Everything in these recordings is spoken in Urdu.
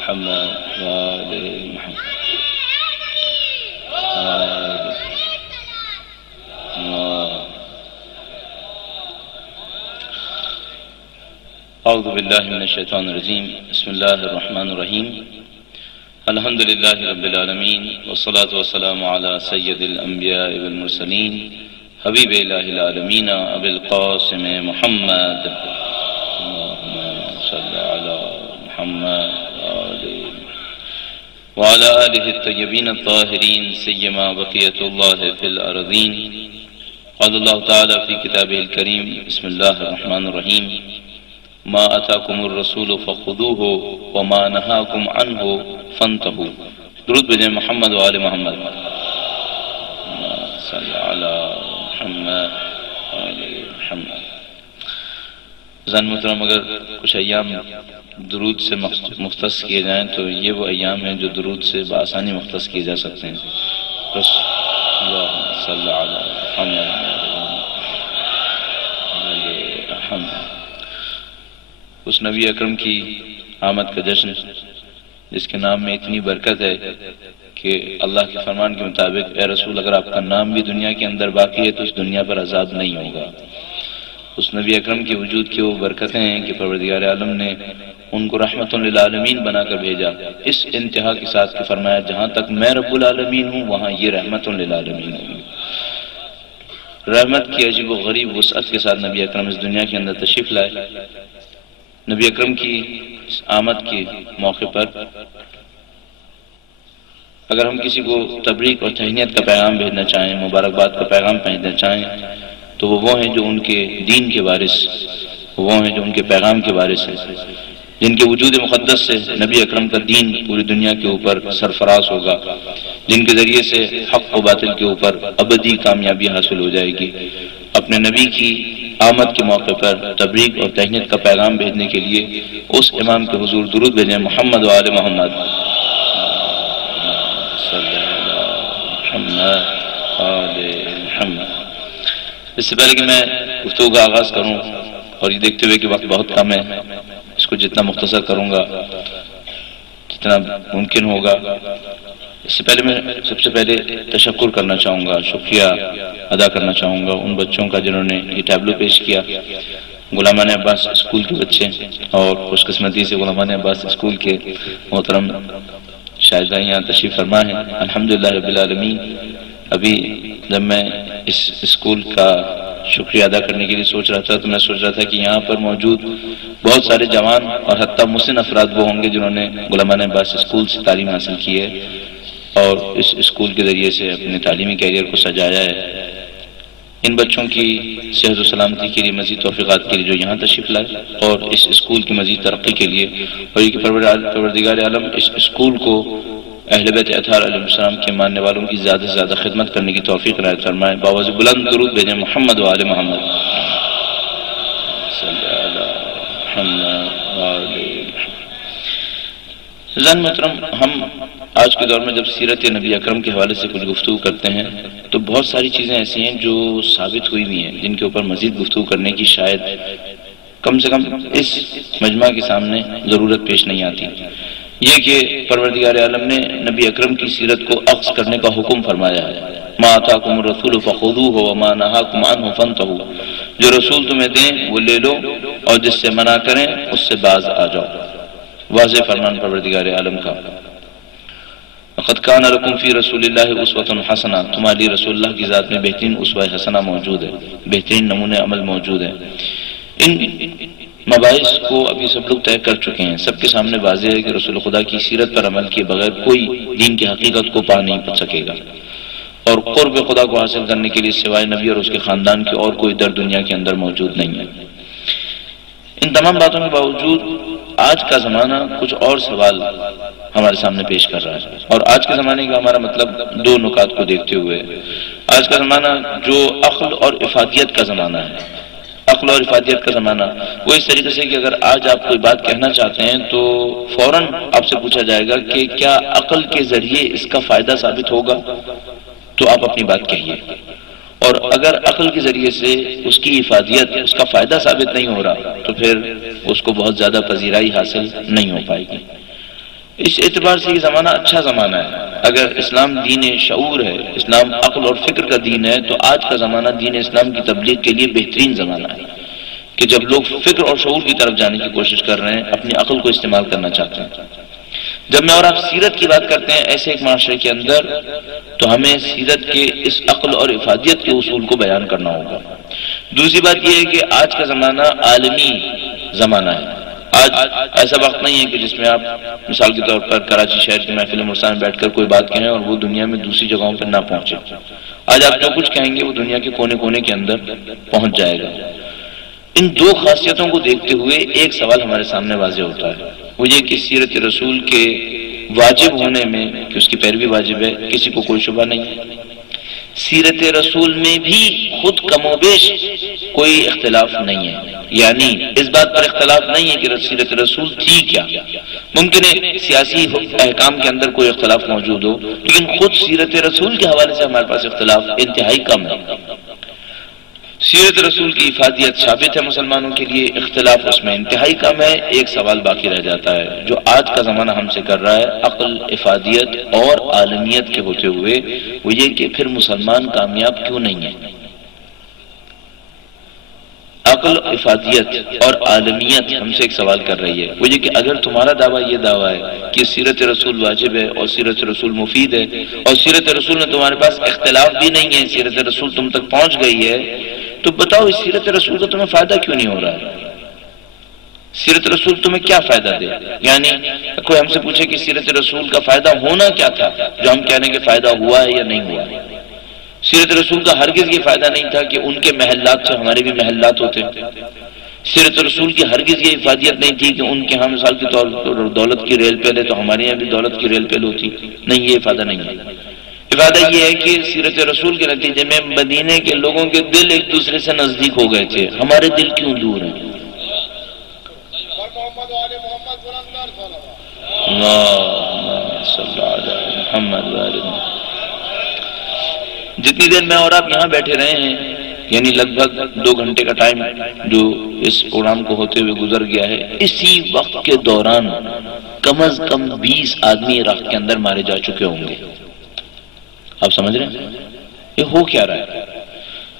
محمد وآل محمد. اعوذ باللہ من الشیطان الرجیم. بسم اللہ الرحمن الرحیم. الحمد للہ رب العالمین والصلاة والسلام علی سید الانبیاء والمرسلین حبیب الہ العالمین ابی القاسم محمد صلی علی محمد وعلى آلہ الطیبین الطاہرین سیما بقیت اللہ فی الارضین. قال اللہ تعالی فی کتابہ الکریم. بسم اللہ الرحمن الرحیم. ما اتاکم الرسول فخذوه وما نهاکم عنه فانتهوا. درود بجائے محمد و آل محمد صلی علی محمد و آل محمد. زن محترم، اگر کچھ ایام درود سے مختص کیے جائیں تو یہ وہ ایام ہیں جو درود سے بآسانی مختص کیے جا سکتے ہیں. اللہ صلی علی محمد. اس نبی اکرم کی آمد کا جشن جس کے نام میں اتنی برکت ہے کہ اللہ کے فرمان کے مطابق اے رسول اگر آپ کا نام بھی دنیا کے اندر باقی ہے تو اس دنیا پر عذاب نہیں ہوگا. اس نبی اکرم کے وجود کی وہ برکتیں ہیں کہ پروردگار عالم نے ان کو رحمت للعالمین بنا کر بھیجا، اس انتہا کے ساتھ کہ فرمایا جہاں تک میں رب العالمین ہوں وہاں یہ رحمت للعالمین ہوں. رحمت کی عجیب و غریب وسعت کے ساتھ نبی اکرم اس دنیا کے اندر تشریف لائے. نبی اکرم کی آمد کے موقع پر اگر ہم کسی کو تبریک اور تہنیت کا پیغام بھیجنا چاہیں، مبارکباد کا پیغام بھیجنا چاہیں تو وہ ہیں جو ان کے دین کے وارث، وہ ہیں جو ان کے پیغام کے وارث ہیں، جن کے وجود مقدس سے نبی اکرم کا دین پوری دنیا کے اوپر سرفراز ہوگا، جن کے ذریعے سے حق و باطل کے اوپر ابدی کامیابی حاصل ہو جائے گی. اپنے نبی کی آمد کے موقع پر تبریک اور تہنیت کا پیغام بھیجنے کے لیے اس امام کے حضور درود بھیجیں محمد و آل محمد صلی اللہ علیہ محمد. اس سے پہلے کہ میں گفتگو کا آغاز کروں اور یہ دیکھتے ہوئے کہ وقت بہت کم ہے، اس کو جتنا مختصر کروں گا جتنا ممکن ہوگا. اس سے پہلے میں سب سے پہلے تشکر کرنا چاہوں گا، شکریہ ادا کرنا چاہوں گا ان بچوں کا جنہوں نے یہ ٹیبلو پیش کیا. غلامان عباس اسکول کے بچے اور خوش قسمتی سے غلامان عباس اسکول کے محترم شاہدہ یہاں تشریف فرما ہیں. الحمدللہ رب العالمین. ابھی جب میں اس اسکول کا شکریہ ادا کرنے کے لیے سوچ رہا تھا تو میں سوچ رہا تھا کہ یہاں پر موجود بہت سارے جوان اور حتیٰ مسن افراد وہ ہوں گے جنہوں نے غلامان عباس اسکول سے تعلیم حاصل کی ہے اور اس اسکول کے ذریعے سے اپنے تعلیمی کیریئر کو سجایا ہے. ان بچوں کی صحت و سلامتی کے لیے مزید توفیقات کے لیے جو یہاں تشریف لائے اور اس اسکول کی مزید ترقی کے لیے، اور یہ کہ پروردگار عالم اس اسکول کو اہل بیت اطہار علیہ السلام کے ماننے والوں کی زیادہ سے زیادہ خدمت کرنے کی توفیق عنایت فرمائے. باواز بلند درود بھیجیں محمد و آل محمد صلی اللہ علیہ محمد. زن محترم، ہم آج کے دور میں جب سیرت نبی اکرم کے حوالے سے کچھ گفتگو کرتے ہیں تو بہت ساری چیزیں ایسی ہیں جو ثابت ہوئی بھی ہیں جن کے اوپر مزید گفتگو کرنے کی شاید کم سے کم اس مجمع کے سامنے ضرورت پیش نہیں آتی. یہ کہ پروردگار عالم نے نبی اکرم کی سیرت کو اخذ کرنے کا حکم فرمایا ہے. ما آتاکم الرسول فخذوہ وما نہاکم عنہ فانتہوا. جو رسول تمہیں دیں وہ لے لو اور جس سے منع کریں اس سے باز آ جاؤ. واضح فرمان پروردگار عالم کا. لقد کان لکم فی رسول اللہ اسوۃ حسنہ. تمہاری رسول اللہ کی ذات میں بہترین اسوہ حسنہ موجود ہے، بہترین نمونہ عمل موجود ہے. ان مباحث کو ابھی سب لوگ طے کر چکے ہیں، سب کے سامنے واضح ہے کہ رسول خدا کی سیرت پر عمل کیے بغیر کوئی دین کی حقیقت کو پا نہیں سکے گا، اور قرب خدا کو حاصل کرنے کے لیے سوائے نبی اور اس کے خاندان کے اور کوئی در دنیا کے اندر موجود نہیں ہے. ان تمام باتوں کے باوجود آج کا زمانہ کچھ اور سوال ہمارے سامنے پیش کر رہا ہے، اور آج کے زمانے کا ہمارا مطلب دو نکات کو دیکھتے ہوئے. آج کا زمانہ جو عقل اور افادیت کا زمانہ ہے، عقل اور افادیت کا زمانہ، وہ اس طریقے سے کہ اگر آج آپ کوئی بات کہنا چاہتے ہیں تو فوراً آپ سے پوچھا جائے گا کہ کیا عقل کے ذریعے اس کا فائدہ ثابت ہوگا، تو آپ اپنی بات کہیے. اور اگر عقل کے ذریعے سے اس کی افادیت، اس کا فائدہ ثابت نہیں ہو رہا تو پھر اس کو بہت زیادہ پذیرائی حاصل نہیں ہو پائے گی. اس اعتبار سے یہ زمانہ اچھا زمانہ ہے۔ اگر اسلام دین شعور ہے، اسلام عقل اور فکر کا دین ہے، تو آج کا زمانہ دین اسلام کی تبلیغ کے لیے بہترین زمانہ ہے کہ جب لوگ فکر اور شعور کی طرف جانے کی کوشش کر رہے ہیں، اپنی عقل کو استعمال کرنا چاہتے ہیں۔ جب میں اور آپ سیرت کی بات کرتے ہیں ایسے ایک معاشرے کے اندر، تو ہمیں سیرت کے اس عقل اور افادیت کے اصول کو بیان کرنا ہوگا۔ دوسری بات یہ ہے کہ آج کا زمانہ عالمی زمانہ ہے۔ آج ایسا وقت نہیں ہے کہ جس میں آپ مثال کے طور پر کراچی شہر کی محفل مرسان میں بیٹھ کر کوئی بات کہیں اور وہ دنیا میں دوسری جگہوں پر نہ پہنچے۔ آج آپ جو کچھ کہیں گے وہ دنیا کے کونے کونے کے اندر پہنچ جائے گا۔ ان دو خاصیتوں کو دیکھتے ہوئے ایک سوال ہمارے سامنے واضح ہوتا ہے، وہ یہ کہ سیرت رسول کے واجب ہونے میں کہ اس کی پیروی واجب ہے، کسی کو کوئی شبہ نہیں ہے۔ سیرت رسول میں بھی خود کم و بیش کوئی اختلاف نہیں ہے، یعنی اس بات پر اختلاف نہیں ہے کہ سیرت رسول تھی کیا۔ ممکن ہے سیاسی احکام کے اندر کوئی اختلاف موجود ہو، لیکن خود سیرت رسول کے حوالے سے ہمارے پاس اختلاف انتہائی کم ہے۔ سیرت رسول کی افادیت ثابت ہے مسلمانوں کے لیے، اختلاف اس میں انتہائی کم ہے۔ ایک سوال باقی رہ جاتا ہے جو آج کا زمانہ ہم سے کر رہا ہے، عقل، افادیت اور عالمیت کے ہوتے ہوئے، وہ یہ کہ پھر مسلمان کامیاب کیوں نہیں ہے؟ عقل، افادیت اور عالمیت ہم سے ایک سوال کر رہی ہے، وہ یہ کہ اگر تمہارا دعویٰ یہ دعویٰ ہے کہ سیرت رسول واجب ہے اور سیرت رسول مفید ہے، اور سیرت رسول میں تمہارے پاس اختلاف بھی نہیں ہے، سیرت رسول تم تک پہنچ گئی ہے، تو بتاؤ اس سیرت رسول کا تمہیں فائدہ کیوں نہیں ہو رہا ہے؟ سیرت رسول تمہیں کیا فائدہ دے؟ یعنی کوئی ہم سے پوچھے کہ سیرت رسول کا فائدہ ہونا کیا تھا جو ہم کہنے کہ فائدہ ہوا ہے یا نہیں ہوا ہے۔ سیرت رسول کا ہرگز یہ فائدہ نہیں تھا کہ ان کے محلات سے ہمارے بھی محلات ہوتے۔ سیرت رسول کی ہرگز یہ افادیت نہیں تھی کہ ان کے ہاں مثال کے طور پر دولت کی ریل پہل ہے تو ہمارے یہاں بھی دولت کی ریل پہل ہوتی، نہیں، یہ افادہ نہیں ہے۔ افادہ یہ ہے کہ سیرت رسول کے نتیجے میں مدینے کے لوگوں کے دل ایک دوسرے سے نزدیک ہو گئے تھے، ہمارے دل کیوں دور ہیں؟ جتنی دیر میں اور آپ یہاں بیٹھے رہے ہیں، یعنی لگ بھگ 2 گھنٹے کا ٹائم جو اس پروگرام کو ہوتے ہوئے گزر گیا ہے، اسی وقت کے دوران کم از کم 20 آدمی عراق کے اندر مارے جا چکے ہوں گے۔ آپ سمجھ رہے ہیں یہ ہو کیا رہا ہے؟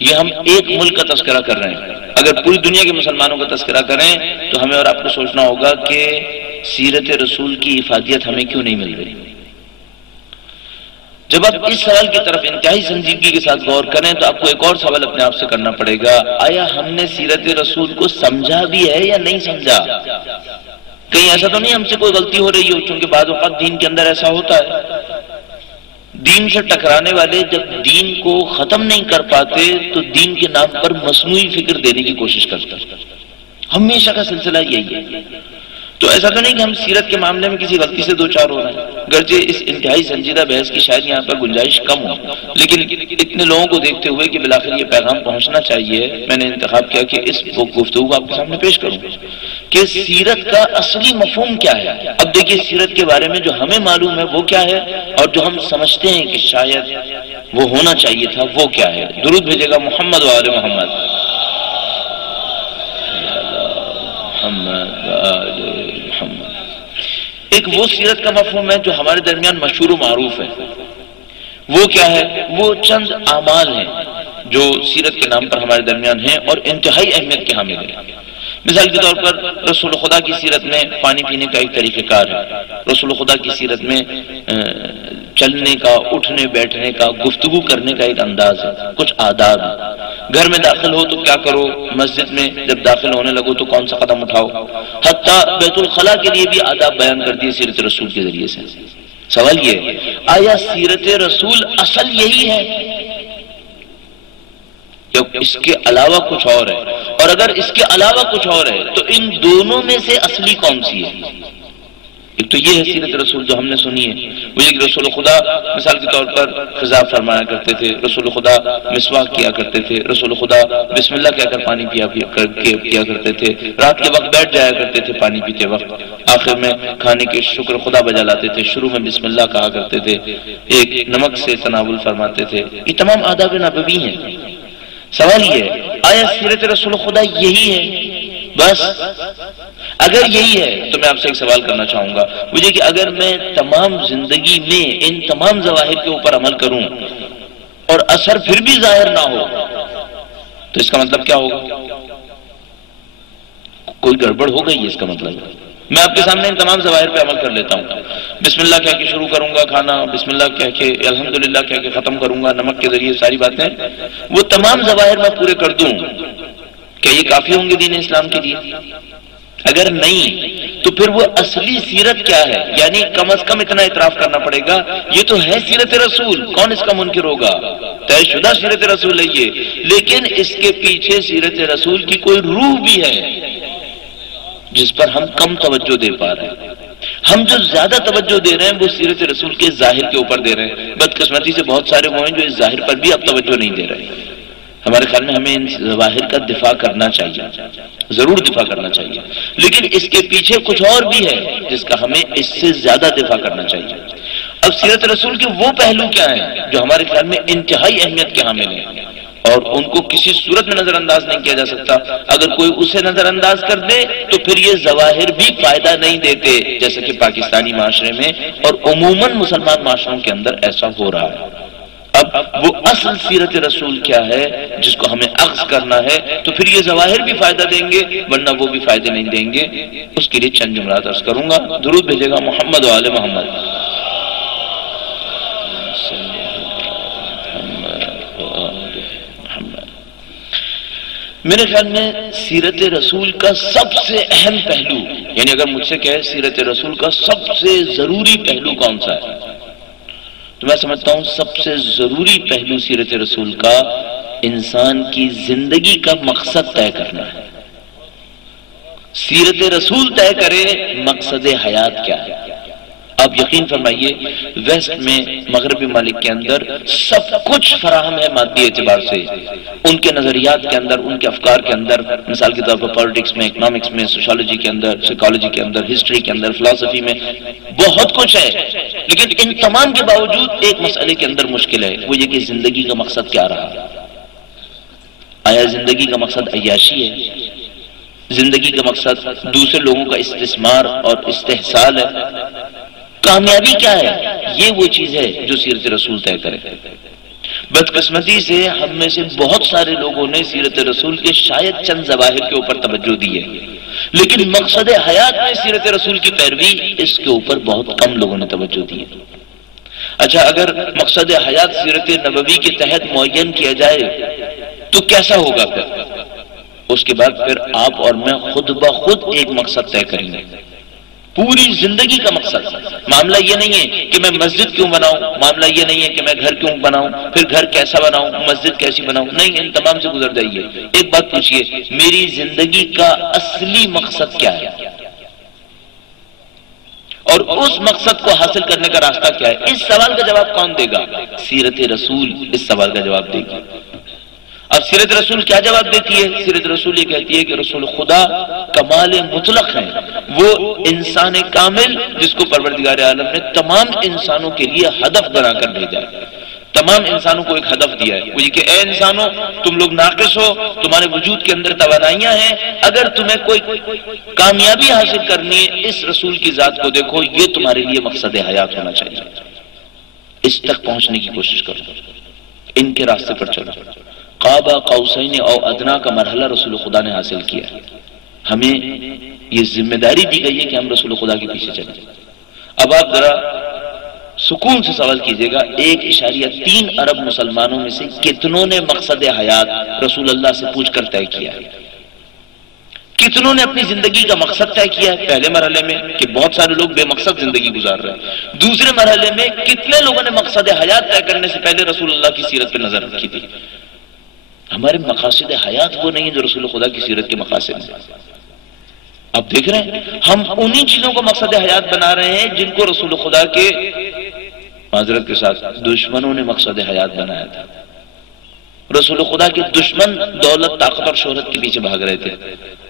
یہ ہم ایک ملک کا تذکرہ کر رہے ہیں، اگر پوری دنیا کے مسلمانوں کا تذکرہ کریں تو ہمیں اور آپ کو سوچنا ہوگا کہ سیرت رسول کی افادیت ہمیں کیوں نہیں مل رہی۔ جب آپ اس سوال کی طرف انتہائی سنجیدگی کے ساتھ غور کریں تو آپ کو ایک اور سوال اپنے آپ سے کرنا پڑے گا، آیا ہم نے سیرت رسول کو سمجھا بھی ہے یا نہیں سمجھا؟ کہیں ایسا تو نہیں ہم سے کوئی غلطی ہو رہی ہو، چونکہ بعض اوقات دین کے اندر ایسا ہوتا ہے، دین سے ٹکرانے والے جب دین کو ختم نہیں کر پاتے تو دین کے نام پر مصنوعی فکر دینے کی کوشش کرتے ہیں، ہمیشہ کا سلسلہ یہی ہے۔ تو ایسا تو نہیں کہ ہم سیرت کے معاملے میں کسی غلطی سے دوچار ہو رہے ہیں، گرچہ اس انتہائی سنجیدہ بحث کی شاید یہاں پر گنجائش کم ہو، لیکن اتنے لوگوں کو دیکھتے ہوئے کہ بالآخر یہ پیغام پہنچنا چاہیے، میں نے انتخاب کیا کہ اس گفتگو کو آپ کے سامنے پیش کروں کہ سیرت کا اصلی مفہوم کیا ہے۔ اب دیکھیے سیرت کے بارے میں جو ہمیں معلوم ہے وہ کیا ہے، اور جو ہم سمجھتے ہیں کہ شاید وہ ہونا چاہیے تھا وہ کیا ہے۔ درود بھیجے گا محمد و آل محمد۔ ایک وہ سیرت کا مفہوم ہے جو ہمارے درمیان مشہور و معروف ہے، وہ کیا ہے؟ وہ چند اعمال ہیں جو سیرت کے نام پر ہمارے درمیان ہیں اور انتہائی اہمیت کے حامل ہیں۔ مثال کے طور پر رسول خدا کی سیرت میں پانی پینے کا ایک طریقہ کار ہے، رسول خدا کی سیرت میں چلنے کا، اٹھنے بیٹھنے کا، گفتگو کرنے کا ایک انداز ہے، کچھ آداب ہیں۔ گھر میں داخل ہو تو کیا کرو، مسجد میں جب داخل ہونے لگو تو کون سا قدم اٹھاؤ، حتیٰ بیت الخلاء کے لیے بھی آداب بیان کر دیے سیرت رسول کے ذریعے سے۔ سوال یہ ہے، آیا سیرت رسول اصل یہی ہے یا اس کے علاوہ کچھ اور ہے؟ اور اگر اس کے علاوہ کچھ اور ہے تو ان دونوں میں سے اصلی کون سی ہے؟ ایک تو یہ ہے سیرت رسول جو ہم نے سنی ہے، وہ یہ کہ رسول خدا مثال کے طور پر خضاب فرمایا کرتے تھے، رسول خدا مسواک کیا کرتے تھے، رسول خدا بسم اللہ کہہ کر پانی کیا کرتے تھے، رات کے وقت بیٹھ جایا کرتے تھے پانی پیتے وقت، آخر میں کھانے کے شکر خدا بجا لاتے تھے، شروع میں بسم اللہ کہا کرتے تھے، ایک نمک سے تناول فرماتے تھے۔ یہ تمام آداب نبوی ہیں۔ سوال یہ ہے، آیا سیرت رسول خدا یہی ہے بس؟ اگر یہی ہے تو میں آپ سے ایک سوال کرنا چاہوں گا، وہ یہ کہ اگر میں تمام زندگی میں ان تمام ظواہر کے اوپر عمل کروں اور اثر پھر بھی ظاہر نہ ہو تو اس کا مطلب کیا ہوگا؟ کوئی گڑبڑ ہو گئی ہے اس کا مطلب۔ میں آپ کے سامنے ان تمام ظواہر پہ عمل کر لیتا ہوں، بسم اللہ کہہ کے شروع کروں گا کھانا، بسم اللہ کہہ کے الحمدللہ کہہ کے ختم کروں گا، نمک کے ذریعے ساری باتیں، وہ تمام ظواہر میں پورے کر دوں، کیا یہ کافی ہوں گے دین اسلام کے لیے؟ اگر نہیں تو پھر وہ اصلی سیرت کیا ہے؟ یعنی کم از کم اتنا اعتراف کرنا پڑے گا یہ تو ہے سیرت رسول، کون اس کا منکر ہوگا؟ طے شدہ سیرت رسول ہے یہ، لیکن اس کے پیچھے سیرت رسول کی کوئی روح بھی ہے جس پر ہم کم توجہ دے پا رہے ہیں۔ ہم جو زیادہ توجہ دے رہے ہیں وہ سیرت رسول کے ظاہر کے اوپر دے رہے ہیں، بدقسمتی سے بہت سارے وہ ہیں جو اس ظاہر پر بھی اب توجہ نہیں دے رہے۔ ہمارے خیال میں ہمیں ان ظواہر کا دفاع کرنا چاہیے، ضرور دفاع کرنا چاہیے، لیکن اس کے پیچھے کچھ اور بھی ہے جس کا ہمیں اس سے زیادہ دفاع کرنا چاہیے۔ اب سیرت رسول کے وہ پہلو کیا ہیں جو ہمارے خیال میں انتہائی اہمیت کے حامل ہیں اور ان کو کسی صورت میں نظر انداز نہیں کیا جا سکتا۔ اگر کوئی اسے نظر انداز کر دے تو پھر یہ ظواہر بھی فائدہ نہیں دیتے، جیسا کہ پاکستانی معاشرے میں اور عموماً مسلمان معاشروں کے اندر ایسا ہو رہا ہے۔ اب وہ اصل سیرت رسول کیا ہے جس کو ہمیں اخذ کرنا ہے، تو پھر یہ ظواہر بھی فائدہ دیں گے ورنہ وہ بھی فائدہ نہیں دیں گے۔ اس کے لیے چند جملات عرض کروں گا، درود بھیجے گا محمد و آل محمد۔ میرے خیال میں سیرت رسول کا سب سے اہم پہلو، یعنی اگر مجھ سے کہے سیرت رسول کا سب سے ضروری پہلو کون سا ہے، تو میں سمجھتا ہوں سب سے ضروری پہلو سیرت رسول کا انسان کی زندگی کا مقصد طے کرنا ہے۔ سیرت رسول طے کرے مقصد حیات کیا ہے۔ آپ یقین فرمائیے ویسٹ میں مغربی ممالک کے اندر سب کچھ فراہم ہے مادی اعتبار سے، ان کے نظریات کے اندر، ان کے افکار کے اندر، مثال کے طور پر پالیٹکس میں، اکنامکس میں، سوشالوجی کے اندر، سائیکالوجی کے اندر، ہسٹری کے اندر، فلسفی میں بہت کچھ ہے، لیکن ان تمام کے باوجود ایک مسئلے کے اندر مشکل ہے، وہ یہ کہ زندگی کا مقصد کیا رہا۔ آیا زندگی کا مقصد عیاشی ہے؟ زندگی کا مقصد دوسرے لوگوں کا استثمار اور استحصال ہے؟ کامیابی کیا ہے؟ یہ وہ چیز ہے جو سیرت رسول طے کرے۔ بدقسمتی سے ہم میں سے بہت سارے لوگوں نے سیرت رسول کے شاید چند ظواہر کے اوپر توجہ دی ہے، لیکن مقصد حیات میں سیرت رسول کی پیروی، اس کے اوپر بہت کم لوگوں نے توجہ دی ہے۔ اچھا، اگر مقصد حیات سیرت نبوی کے تحت معین کیا جائے تو کیسا ہوگا پھر؟ اس کے بعد پھر آپ اور میں خود بخود ایک مقصد طے کریں گے، پوری زندگی کا مقصد۔ معاملہ یہ نہیں ہے کہ میں مسجد کیوں بناؤں، معاملہ یہ نہیں ہے کہ میں گھر کیوں بناؤں، پھر گھر کیسا بناؤں، مسجد کیسی بناؤں، نہیں، ان تمام سے گزر جائیے۔ ایک بات پوچھئے، میری زندگی کا اصلی مقصد کیا ہے اور اس مقصد کو حاصل کرنے کا راستہ کیا ہے؟ اس سوال کا جواب کون دے گا؟ سیرت رسول اس سوال کا جواب دے گی۔ اب سیرت رسول کیا جواب دیتی ہے؟ سیرت رسول یہ کہتی ہے کہ رسول خدا کمال مطلق ہیں، وہ انسان کامل جس کو پروردگار عالم نے تمام انسانوں کے لیے ہدف بنا کر بھیجا ہے، تمام انسانوں کو ایک ہدف دیا ہے، وہ یہ کہ اے انسانوں تم لوگ ناقص ہو، تمہارے وجود کے اندر توانائیاں ہیں، اگر تمہیں کوئی کامیابی حاصل کرنی ہے اس رسول کی ذات کو دیکھو، یہ تمہارے لیے مقصد حیات ہونا چاہیے، اس تک پہنچنے کی کوشش کرو، ان کے راستے پر چلو۔ قاب قوسین او ادنا کا مرحلہ رسول خدا نے حاصل کیا، ہمیں یہ ذمہ داری دی گئی ہے کہ ہم رسول خدا کے پیچھے چلیں۔ اب آپ ذرا سکون سے سوال کیجئے گا، 1.3 ارب مسلمانوں میں سے کتنوں نے مقصد حیات رسول اللہ سے پوچھ کر طے کیا ہے؟ کتنوں نے اپنی زندگی کا مقصد طے کیا ہے؟ پہلے مرحلے میں کہ بہت سارے لوگ بے مقصد زندگی گزار رہے ہیں، دوسرے مرحلے میں کتنے لوگوں نے مقصد حیات طے کرنے سے پہلے رسول اللہ کی سیرت پہ نظر رکھی تھی؟ ہمارے مقاصد حیات وہ نہیں جو رسول خدا کی سیرت کے مقاصد ہیں۔ اب دیکھ رہے ہیں ہم انہی چیزوں کو مقصد حیات بنا رہے ہیں جن کو رسول خدا کے معذرت کے ساتھ دشمنوں نے مقصد حیات بنایا تھا۔ رسول خدا کے دشمن دولت، طاقت اور شہرت کے پیچھے بھاگ رہے تھے،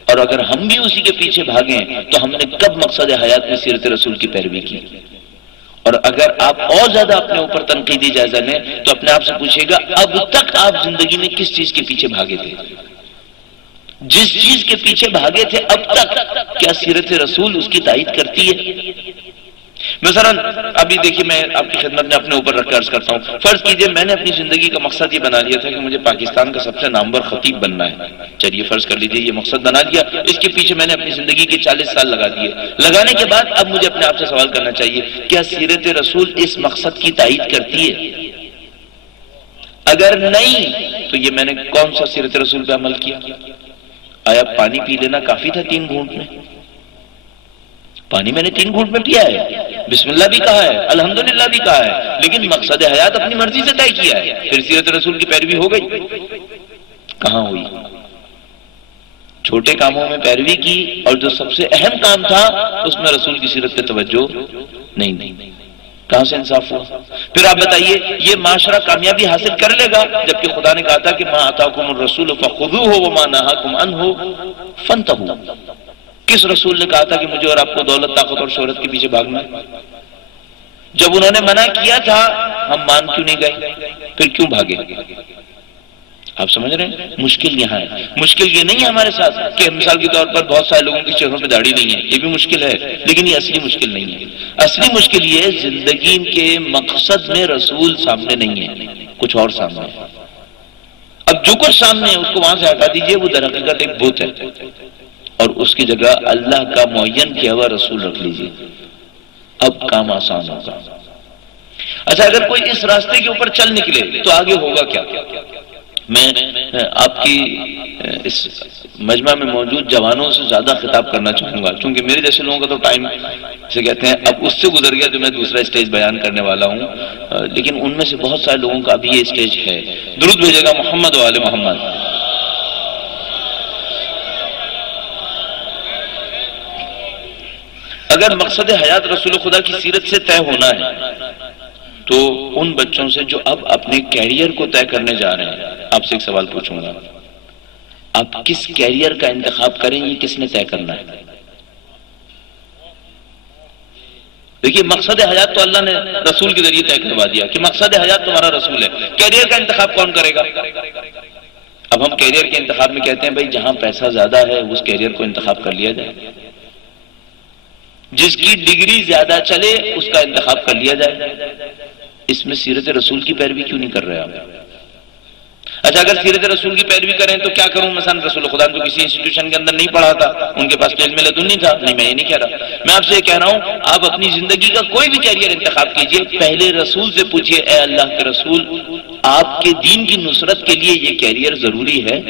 اور اگر ہم بھی اسی کے پیچھے بھاگیں تو ہم نے کب مقصد حیات میں سیرت رسول کی پیروی کی؟ اور اگر آپ اور زیادہ اپنے اوپر تنقیدی جائزہ لیں تو اپنے آپ سے پوچھئے گا اب تک آپ زندگی میں کس چیز کے پیچھے بھاگے تھے؟ جس چیز کے پیچھے بھاگے تھے اب تک، کیا سیرت رسول اس کی تائید کرتی ہے؟ مثلا ابھی دیکھیے، میں آپ کی خدمت میں اپنے اوپر رکھ کر عرض کرتا ہوں، فرض کیجئے میں نے اپنی زندگی کا مقصد یہ بنا لیا تھا کہ مجھے پاکستان کا سب سے نامور خطیب بننا ہے. چلیے فرض کر لیجئے یہ مقصد بنا لیا، اس کے پیچھے میں نے اپنی زندگی کے 40 سال لگا دیے. لگانے کے بعد اب مجھے اپنے آپ سے سوال کرنا چاہیے، کیا سیرت رسول اس مقصد کی تائید کرتی ہے؟ اگر نہیں تو یہ میں نے کون سا سیرت رسول پہ عمل کیا؟ آیا پانی پی لینا کافی تھا 3 گھونٹ میں؟ پانی میں نے 3 گھونٹ میں پیا ہے، بسم اللہ بھی کہا ہے، الحمدللہ بھی کہا ہے، لیکن مقصد حیات اپنی مرضی سے طے کیا ہے، پھر سیرت رسول کی پیروی ہو گئی؟ کہاں ہوئی؟ چھوٹے کاموں میں پیروی کی، اور جو سب سے اہم کام تھا اس میں رسول کی سیرت پہ توجہ نہیں. کہاں سے انصاف ہوا؟ پھر آپ بتائیے، یہ معاشرہ کامیابی حاصل کر لے گا جبکہ خدا نے کہا تھا کہ ما آتاکم الرسول فخذوہ وما نہاکم عنہ فانتہوا؟ کس رسول نے کہا تھا کہ مجھے اور آپ کو دولت، طاقت اور شہرت کے پیچھے بھاگنا ہے؟ جب انہوں نے منع کیا تھا ہم مان کیوں نہیں گئے؟ پھر کیوں بھاگے؟ آپ سمجھ رہے ہیں؟ مشکل یہاں ہے. مشکل یہ نہیں ہے ہمارے ساتھ کہ مثال کے طور پر بہت سارے لوگوں کے چہروں پہ داڑھی نہیں ہے، یہ بھی مشکل ہے، لیکن یہ اصلی مشکل نہیں ہے. اصلی مشکل یہ ہے زندگی کے مقصد میں رسول سامنے نہیں ہے، کچھ اور سامنے ہے. اب جو کچھ سامنے ہے اس کو وہاں سے ہٹا دیجئے، وہ در حقیقت ایک بت ہے، اور اس کی جگہ اللہ کا معین کیا ہوا رسول رکھ لیجئے. اب کام آسان ہوگا. اچھا، اگر کوئی اس راستے کے اوپر چل نکلے تو آگے ہوگا کیا؟ میں آپ کی اس مجمع میں موجود جوانوں سے زیادہ خطاب کرنا چاہوں گا، کیونکہ میرے جیسے لوگوں کا تو ٹائم سے کہتے ہیں اب اس سے گزر گیا جو میں دوسرا اسٹیج بیان کرنے والا ہوں، لیکن ان میں سے بہت سارے لوگوں کا ابھی یہ اسٹیج ہے. درود بھیجے گا محمد و آل محمد. اگر مقصد حیات رسول خدا کی سیرت سے طے ہونا ہے تو ان بچوں سے جو اب اپنے کیریئر کو طے کرنے جا رہے ہیں، آپ سے ایک سوال پوچھوں گا، آپ کس کیریئر کا انتخاب کریں یہ کس نے طے کرنا ہے؟ دیکھیے، مقصد حیات تو اللہ نے رسول کے ذریعے طے کروا دیا کہ مقصد حیات تمہارا رسول ہے. کیریئر کا انتخاب کون کرے گا؟ اب ہم کیریئر کے انتخاب میں کہتے ہیں بھائی جہاں پیسہ زیادہ ہے اس کیریئر کو انتخاب کر لیا جائے، جس کی ڈگری زیادہ چلے اس کا انتخاب کر لیا جائے. اس میں سیرت رسول کی پیروی کیوں نہیں کر رہے آپ؟ اچھا، اگر سیرت رسول کی پیروی کریں تو کیا کروں؟ مثلا رسول خدا تو کسی انسٹیٹیوشن کے اندر نہیں پڑھا تھا، ان کے پاس علم لدن نہیں تھا. نہیں، میں یہ نہیں کہہ رہا. میں آپ سے یہ کہہ رہا ہوں آپ اپنی زندگی کا کوئی بھی کیریئر انتخاب کیجئے، پہلے رسول سے پوچھئے، اے اللہ کے رسول، آپ کے دین کی نصرت کے لیے یہ کیریئر ضروری ہے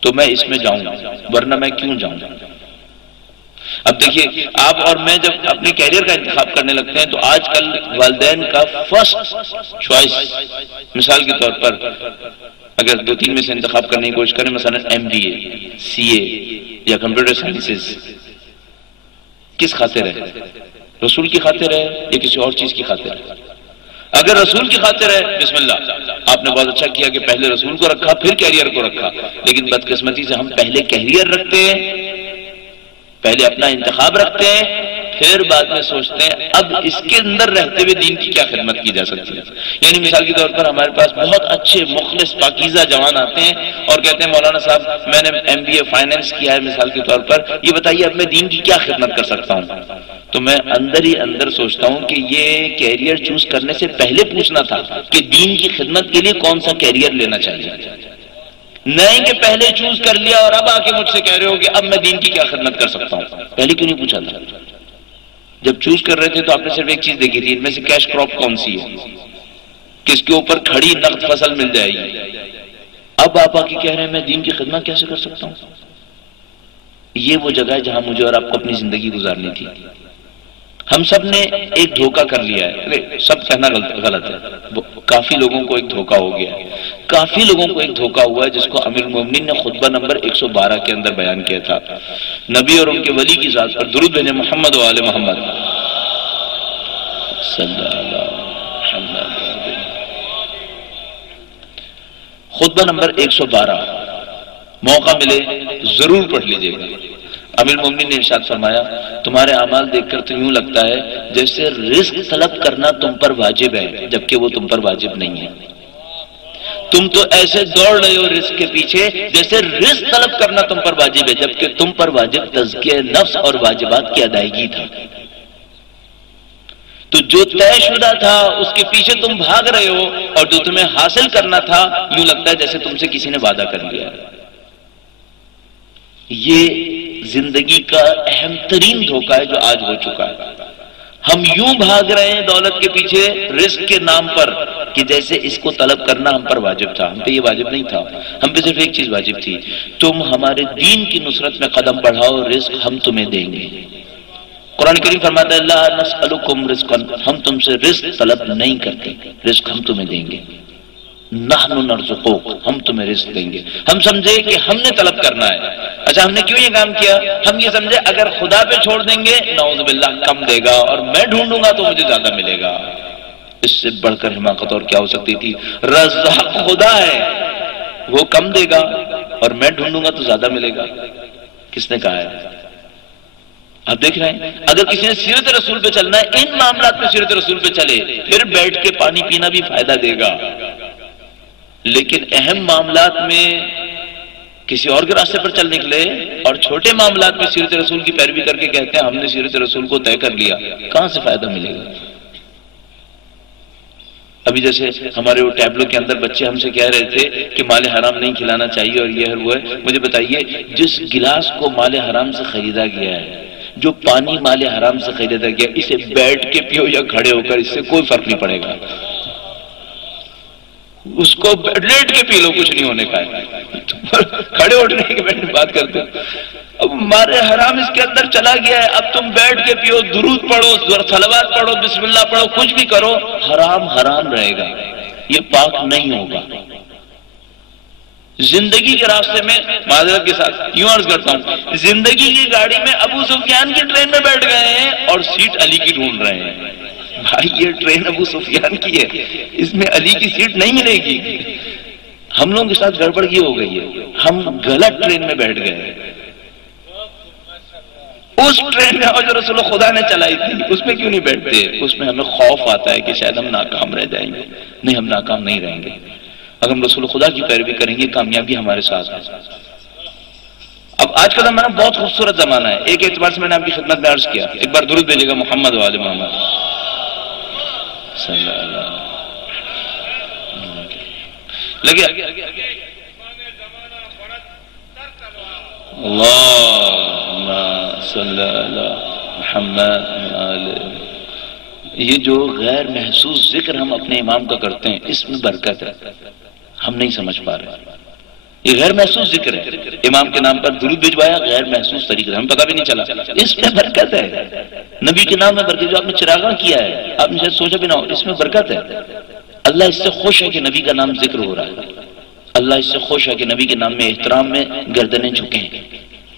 تو میں اس میں جاؤں گا، ورنہ میں کیوں جاؤں گا؟ اب دیکھیے، آپ اور میں جب اپنے کیریئر کا انتخاب کرنے لگتے ہیں تو آج کل والدین کا فرسٹ چوائس، مثال کے طور پر اگر 2-3 میں سے انتخاب کرنے کی کوشش کریں، مثلا MBA، CA یا کمپیوٹر سائنسز، کس خاطر ہے؟ رسول کی خاطر ہے یا کسی اور چیز کی خاطر ہے؟ اگر رسول کی خاطر ہے، بسم اللہ، آپ نے بہت اچھا کیا کہ پہلے رسول کو رکھا پھر کیریئر کو رکھا. لیکن بدقسمتی سے ہم پہلے کیریئر رکھتے ہیں، پہلے اپنا انتخاب رکھتے ہیں، پھر بعد میں سوچتے ہیں اب اس کے اندر رہتے ہوئے دین کی کیا خدمت کی جا سکتی ہے. یعنی مثال کے طور پر ہمارے پاس بہت اچھے مخلص پاکیزہ جوان آتے ہیں اور کہتے ہیں مولانا صاحب میں نے MBA فائنینس کیا ہے، مثال کے طور پر یہ بتائیے اب میں دین کی کیا خدمت کر سکتا ہوں؟ تو میں اندر ہی اندر سوچتا ہوں کہ یہ کیریئر چوز کرنے سے پہلے پوچھنا تھا کہ دین کی خدمت کے لیے کون سا کیریئر لینا چاہیے، نہیں کہ پہلے چوز کر لیا اور اب آ کے مجھ سے کہہ رہے ہو کہ اب میں دین کی کیا خدمت کر سکتا ہوں. پہلے کیوں نہیں پوچھا تھا؟ جب چوز کر رہے تھے تو آپ نے صرف ایک چیز دیکھی تھی، ان میں سے کیش کراپ کون سی ہے، کس کے اوپر کھڑی نقد فصل مل جائے گی. اب آپ آ کے کہہ رہے ہیں میں دین کی خدمت کیسے کر سکتا ہوں؟ یہ وہ جگہ ہے جہاں مجھے اور آپ کو اپنی زندگی گزارنی تھی. ہم سب نے ایک دھوکہ کر لیا ہے، سب کہنا غلط ہے، کافی لوگوں کو ایک دھوکہ ہو گیا ہے. کافی لوگوں کو ایک دھوکہ ہوا ہے جس کو امیر المومنین نے خطبہ نمبر 112 کے اندر بیان کیا تھا. نبی اور ان کے ولی کی ذات پر درود بھیجیں محمد و آل محمد صلی اللہ علیہ وسلم. خطبہ نمبر 112 موقع ملے ضرور پڑھ لیجئے گا. امیر المومنین نے ارشاد فرمایا تمہارے اعمال دیکھ کر تو یوں لگتا ہے جیسے رزق طلب کرنا تم پر واجب ہے جبکہ وہ تم پر واجب نہیں ہے. تم تو ایسے دوڑ رہے ہو رزق کے پیچھے جیسے رزق طلب کرنا تم پر واجب ہے، جبکہ تم پر واجب تزکیہ نفس اور واجبات کی ادائیگی تھا۔ تو جو طے شدہ تھا اس کے پیچھے تم بھاگ رہے ہو، اور جو تمہیں حاصل کرنا تھا یوں لگتا ہے جیسے تم سے کسی نے وعدہ کر لیا۔ یہ زندگی کا اہم ترین دھوکہ ہے جو آج ہو چکا ہے۔ ہم یوں بھاگ رہے ہیں دولت کے پیچھے رزق کے نام پر کہ جیسے اس کو طلب کرنا ہم پر واجب تھا۔ ہم پہ یہ واجب نہیں تھا، ہم پہ صرف ایک چیز واجب تھی، تم ہمارے دین کی نصرت میں قدم بڑھاؤ، رزق ہم تمہیں دیں گے۔ قرآن کریم فرماتا ہے لا نسألکم رزقا، ہم تم سے رزق طلب نہیں کرتے، رزق ہم تمہیں دیں گے۔ نحن نرزقوک، ہم تمہیں رزق دیں گے۔ ہم سمجھے کہ ہم نے طلب کرنا ہے۔ اچھا ہم نے کیوں یہ کام کیا؟ ہم یہ سمجھے اگر خدا پہ چھوڑ دیں گے نعوذ باللہ کم دے گا، اور میں ڈھونڈوں گا تو مجھے زیادہ ملے گا۔ اس سے بڑھ کر حماقت اور کیا ہو سکتی تھی؟ رزاق خدا ہے، وہ کم دے گا اور میں ڈھونڈوں گا تو زیادہ ملے گا۔ کس نے کہا ہے؟ آپ دیکھ رہے ہیں اگر کسی نے سیرت رسول پہ چلنا ہے، ان معاملات میں سیرت رسول پہ چلے، پھر بیٹھ کے پانی پینا بھی فائدہ دے گا، لیکن اہم معاملات میں کسی اور کے راستے پر چل نکلے اور چھوٹے معاملات میں سیرت رسول کی پیروی کر کے کہتے ہیں ہم نے سیرت رسول کو طے کر لیا، کہاں سے فائدہ ملے گا؟ ابھی جیسے ہمارے وہ ٹیبلو کے اندر بچے ہم سے کہہ رہے تھے کہ مال حرام نہیں کھلانا چاہیے اور یہ ہے وہ ہے، مجھے بتائیے جس گلاس کو مال حرام سے خریدا گیا ہے، جو پانی مال حرام سے خریدا گیا، اسے بیٹھ کے پیو یا کھڑے ہو کر اس سے کوئی فرق نہیں پڑے گا، اس کو لیٹ کے پی لو کچھ نہیں ہونے کا ہے، کھڑے اٹھنے کے بیٹھنے بات کرتے ہو۔ اب مال حرام اس کے اندر چلا گیا ہے، اب تم بیٹھ کے پیو، درود پڑھو، صلوات پڑھو، بسم اللہ پڑھو، کچھ بھی کرو، حرام حرام رہے گا، یہ پاک نہیں ہوگا۔ زندگی کے راستے میں معذرت کے ساتھ یوں عرض کرتا ہوں، زندگی کی گاڑی میں ابو سفیان کی ٹرین میں بیٹھ گئے ہیں اور سیٹ علی کی ڈھونڈ رہے ہیں۔ بھائی یہ ٹرین ابو سفیان کی ہے، اس میں علی کی سیٹ نہیں ملے گی۔ ہم لوگوں کے ساتھ گڑبڑ یہ ہو گئی ہے، ہم غلط ٹرین میں بیٹھ گئے ہیں۔ اس ٹرین میں جو رسول خدا نے چلائی تھی اس میں کیوں نہیں بیٹھتے؟ اس میں ہمیں خوف آتا ہے کہ شاید ہم ناکام رہ جائیں گے۔ نہیں، ہم ناکام نہیں رہیں گے، اگر ہم رسول خدا کی پیروی کریں گے کامیابی ہمارے ساتھ ہے۔ اب آج کا زمانہ بہت خوبصورت زمانہ ہے، ایک اعتبار سے میں نے آپ کی خدمت میں عرض کیا، ایک بار درود بھیجیے گا محمد و آل محمد صلی اللہ علیہ لگے اللہم صلی اللہ محمد۔ یہ جو غیر محسوس ذکر ہم اپنے امام کا کرتے ہیں اس میں برکت ہے، ہم نہیں سمجھ پا رہے۔ یہ غیر محسوس ذکر ہے، امام کے نام پر درود بھجوایا غیر محسوس طریقے سے، ہمیں پتہ بھی نہیں چلا، اس میں برکت ہے۔ نبی کے نام میں برکت، جو آپ نے چراغاں کیا ہے آپ نے شاید سوچا بھی نہ ہو، اس میں برکت ہے۔ اللہ اس سے خوش ہے کہ نبی کا نام ذکر ہو رہا ہے، اللہ اس سے خوش ہے کہ نبی کے نام میں احترام میں گردنیں جھکیں،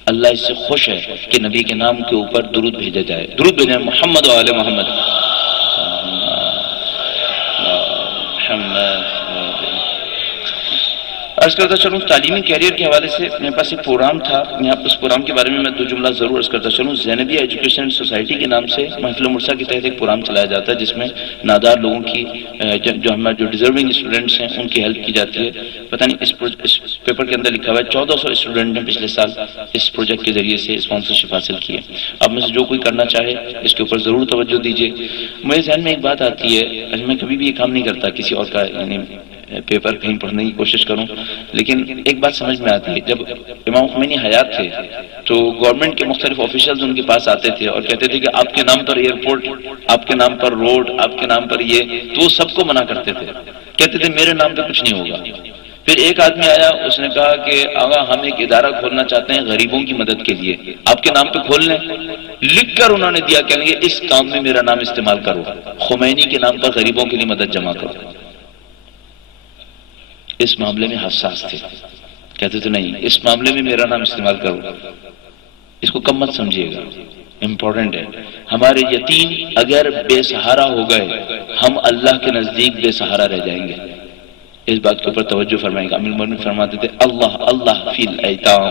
اللہ اس سے خوش ہے کہ نبی کے نام کے اوپر درود بھیجا جائے۔ درود بھیجیں محمد و آل محمد۔ عرض کرتا چلوں تعلیمی کیریئر کے حوالے سے میرے پاس ایک پروگرام تھا، یہاں اس پروگرام کے بارے میں میں دو جملہ ضرور عرض کرتا چلوں۔ زینبیہ ایجوکیشن سوسائٹی کے نام سے محفل مرسا کے تحت ایک پروگرام چلایا جاتا ہے جس میں نادار لوگوں کی جو ہمارے جو ڈیزرونگ اسٹوڈنٹس ہیں ان کی ہیلپ کی جاتی ہے۔ پتہ نہیں اس پیپر کے اندر لکھا ہوا ہے 1400 اسٹوڈنٹ نے پچھلے سال اس پروجیکٹ کے ذریعے سے اسپانسرشپ حاصل کی ہے۔ اب میں سے جو کوئی کرنا چاہے اس کے اوپر ضرور توجہ دیجیے۔ میرے ذہن میں ایک بات آتی ہے، میں کبھی بھی یہ کام نہیں کرتا کسی اور کا یعنی پیپر کہیں پڑھنے کی کوشش کروں، لیکن ایک بات سمجھ میں آتی ہے، جب امام خمینی حیات تھے تو گورنمنٹ کے مختلف آفیشلز ان کے پاس آتے تھے اور کہتے تھے کہ آپ کے نام پر ایئرپورٹ، آپ کے نام پر روڈ، آپ کے نام پر یہ، تو وہ سب کو منع کرتے تھے، کہتے تھے میرے نام پہ کچھ نہیں ہوگا۔ پھر ایک آدمی آیا، اس نے کہا کہ آقا ہم ایک ادارہ کھولنا چاہتے ہیں غریبوں کی مدد کے لیے، آپ کے نام پہ کھول لیں۔ لکھ کر انہوں نے دیا، کہیں گے اس کام میں میرا نام استعمال کرو، خمینی کے نام پر غریبوں کے لیے مدد جمع کرو۔ اس معاملے میں حساس تھے، کہتے تھے نہیں اس معاملے میں میرا نام استعمال کرو، اس کو کم مت سمجھیے گا، امپورٹنٹ ہے۔ ہمارے یتیم اگر بے سہارا ہو گئے ہم اللہ کے نزدیک بے سہارا رہ جائیں گے، اس بات کے اوپر توجہ فرمائیں گا۔ امیر المومنین فرماتے تھے اللہ اللہ فی الایتام،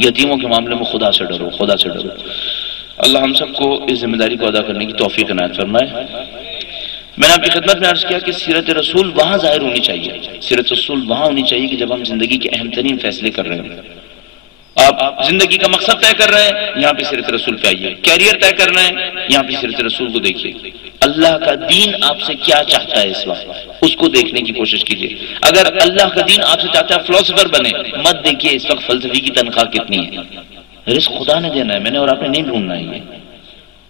یتیموں کے معاملے میں خدا سے ڈرو، خدا سے ڈرو۔ اللہ ہم سب کو اس ذمہ داری کو ادا کرنے کی توفیق عنایت فرمائے۔ میں نے آپ کی خدمت میں عرض کیا کہ سیرت رسول وہاں ظاہر ہونی چاہیے، سیرت رسول وہاں ہونی چاہیے کہ جب ہم زندگی کے اہم ترین فیصلے کر رہے ہیں. آپ زندگی کا مقصد طے کر رہے ہیں، یہاں پہ سیرت رسول پہ آئیے. کیریئر طے کر رہے ہیں، یہاں پہ سیرت رسول کو دیکھیے. اللہ کا دین آپ سے کیا چاہتا ہے اس وقت، اس کو دیکھنے کی کوشش کیجیے. اگر اللہ کا دین آپ سے چاہتا ہے فلسفر بنے، مت دیکھیے اس وقت فلسفی کی تنخواہ کتنی ہے. رزق خدا نے دینا ہے، میں نے اور آپ نے نہیں ڈھونڈنا ہے،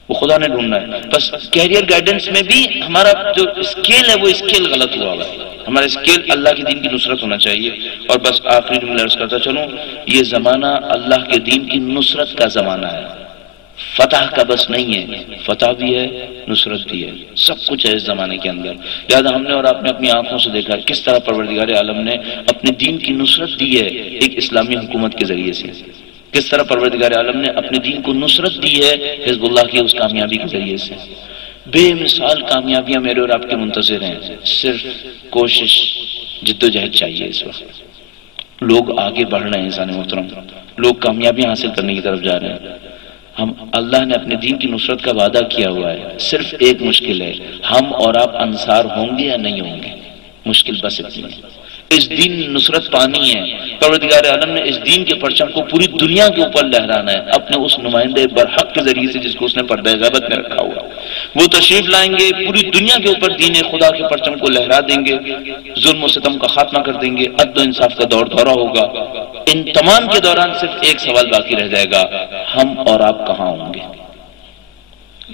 وہ خدا نے ڈھونڈنا ہے. بس کیریئر گائیڈنس میں بھی ہمارا جو اسکیل ہے وہ اسکیل غلط ہوا ہے. ہمارا اسکیل اللہ کے دین کی نصرت ہونا چاہیے. اور بس آخری جملہ عرض کرتا چلوں، یہ زمانہ اللہ کے دین کی نصرت کا زمانہ ہے، فتح کا بس نہیں ہے. فتح بھی ہے، نصرت بھی ہے، سب کچھ ہے اس زمانے کے اندر. لہٰذا ہم نے اور آپ نے اپنی آنکھوں سے دیکھا کس طرح پروردگار عالم نے اپنے دین کی نصرت دی ہے ایک اسلامی حکومت کے ذریعے سے. کس طرح پروردگار عالم نے اپنے دین کو نصرت دی ہے حزب اللہ کی اس کامیابی کے ذریعے سے. بے مثال کامیابیاں میرے اور آپ کے منتظر ہیں. صرف کوشش، جد و جہد چاہیے. اس وقت لوگ آگے بڑھ رہے ہیں انسان محترم، لوگ کامیابیاں حاصل کرنے کی طرف جا رہے ہیں. اللہ نے اپنے دین کی نصرت کا وعدہ کیا ہوا ہے. صرف ایک مشکل ہے، ہم اور آپ انصار ہوں گے یا نہیں ہوں گے. مشکل بس اتنی ہے. اس دین نصرت پانی ہے. پروردگار عالم نے اس دین کے پرچم کو پوری دنیا کے اوپر لہرانا ہے اپنے اس نمائندے برحق کے ذریعے سے جس کو اس نے پردہ غیبت میں رکھا ہوا. وہ تشریف لائیں گے، پوری دنیا کے اوپر دین خدا کے پرچم کو لہرا دیں گے، ظلم و ستم کا خاتمہ کر دیں گے، عدل و انصاف کا دور دورہ ہوگا. ان تمام کے دوران صرف ایک سوال باقی رہ جائے گا، ہم اور آپ کہاں ہوں گے.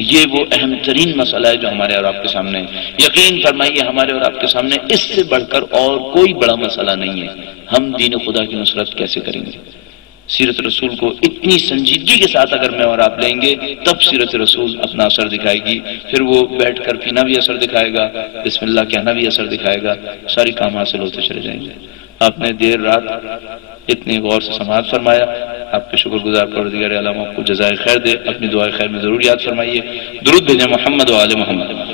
یہ وہ اہم ترین مسئلہ ہے جو ہمارے اور آپ کے سامنے ہے. یقین فرمائیے ہمارے اور آپ کے سامنے اس سے بڑھ کر اور کوئی بڑا مسئلہ نہیں ہے. ہم دین خدا کی نصرت کیسے کریں گے؟ سیرت رسول کو اتنی سنجیدگی کے ساتھ اگر میں اور آپ لیں گے تب سیرت رسول اپنا اثر دکھائے گی. پھر وہ بیٹھ کر پینا بھی اثر دکھائے گا، بسم اللہ کہنا بھی اثر دکھائے گا، ساری کام حاصل ہوتے چلے جائیں گے. آپ نے دیر رات اتنے غور سے سماعت فرمایا، آپ کے شکر گزار پروردگار عالم آپ کو جزائے خیر دے. اپنی دعائے خیر میں ضرور یاد فرمائیے. درود بھیجیں محمد و آل محمد.